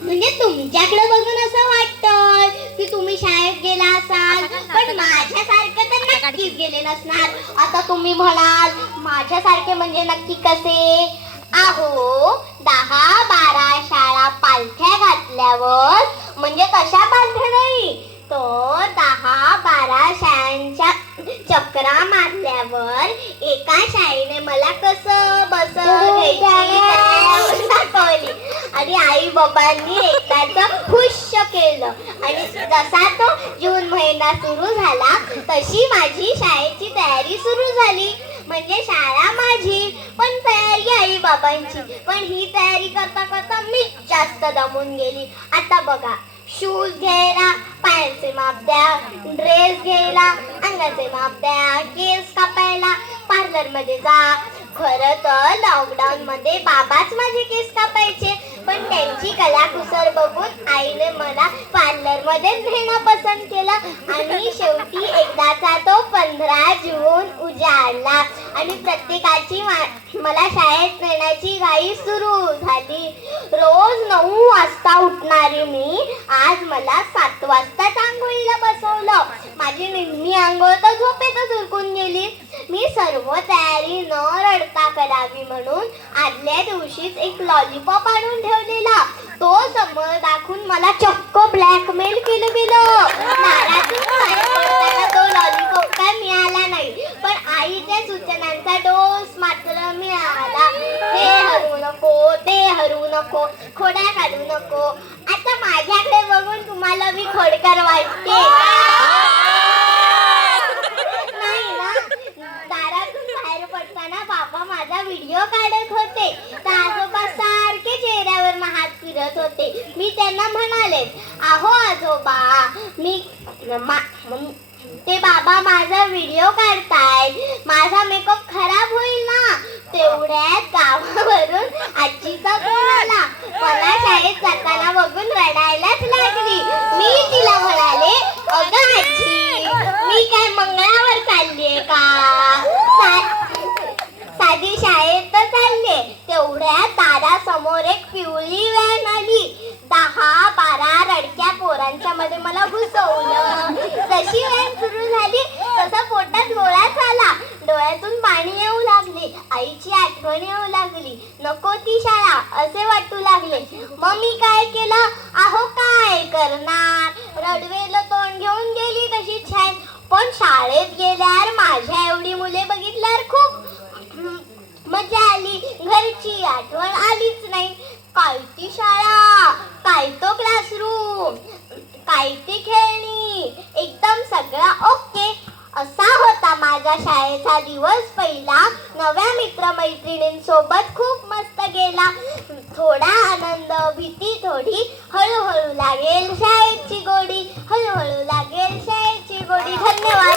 म्हणजे तुमच्याकडे बघून असं वाटतं की तुम्ही शाळेत गेला असाल, पण माझ्यासारखं तर नक्कीच गेले नसणार. आता तुम्ही म्हणाल माझ्यासारखे म्हणजे नक्की कसे? अहो 10-12 शाळा पालथ्या घातल्यावर म्हणजे तशा पालथ्या नाही, तो 10-12 शाळांच्या चक्रा मारल्यावर एका शाळेने मला कसं दाखवली आणि आई बाबांनी एकदाच खुश केलं. आणि जसा तो जून महिना सुरू झाला तशी माझी शाळेची तयारी सुरू झाली. म्हणजे शाळा माझी पण तयारी आई बाबांची. पण ही तयारी करता करता मी जास्त दमून गेली. आता बघा, शूज घ्यायला पायाचे माप द्या, ड्रेस घ्यायला अंगाचे माप द्या, केस कापायला पार्लर मध्ये जा. खरं तर लॉकडाऊन मध्ये बाबाच माझे केस कापायचे, पण त्यांची कलाकुसर बघून आईने मला पार्लर मध्ये नेणं पसंत केलं. आणि शेवटी एकदाचा तो 15 जून उजाडला आणि प्रत्येकाची मला शाळेत नेण्याची घाई सुरू झाली. रोज 9 वाजता उठणारी मी आज मला 7 वाजताच आंघोळीला बसवलं. माझी निम्मी आंघोळ तर झोपेतच उरकून गेली. मी सर्व तयारी न रडता करावी म्हणून आदल्या दिवशीच एक लॉलीपॉप आणून ठेवलेला. तो समोर दाखवून मला चक्क ब्लॅकमेल केलं गेलं. नाराजून तो लॉलीपॉप काय मिळाला नाही, पण आईच्या सूचनांचा डोस मात्र मिळाला. हे हरू नको, ते हरू नको, खोड्या काढू नको. आता माझ्याकडे बघून तुम्हाला मी खोडकर वाटते नाही ना? दारातून बाहेर पडताना बाबा माझा व्हिडिओ काढत होते, तर आजोबा सारखे चेहऱ्यावर हात फिरत होते. मी त्यांना म्हणाले, अहो आजोबा, ते बाबा माझा व्हिडिओ काढताय, माझा मेकअप खराब होईल ना. तेवढ्यात गावावरून आजीचा फोन आला. मला शाळेत जाताना बघून रडायलाच लागली. मी तिला म्हणाले, अगं आजी, मी काय मंगळावर चाललीये का? साधी शाळेत तर चालले. तेवढ्यात दारासमोर एक पिवळी व्हॅन आली. 10-12 रडक्या पोरांच्या मध्ये मला घुसवलं. जशी व्हॅन सुरू झाली तसा पोटात गोळाच आला. डोळ्यातून पाणी येऊ लागले. आईची आठवण येऊ लागली. नको ती शाळा असे वाटू लागले. मग मी काय केलं? अहो काय करणार, रडवेलं तोंड घेऊन गेली तशी छान. पण शाळेत गेल्यावर माझ्या एवढी मुले बघितल्यावर खूप मजा आली. घरची आठवण आलीच नाही. काय ती शाळा, काय तो क्लासरूम, काय ती खेळणी, एकदम सगळं ओके. असा होता माझ्या शाळेचा दिवस पहिला. नव्या मित्रमैत्रिणींसोबत खूप मस्त गेला. थोडा आनंद, भीती थोडी. हळूहळू लागेल शाळेची गोडी, हळूहळू लागेल शाळेची गोडी. धन्यवाद.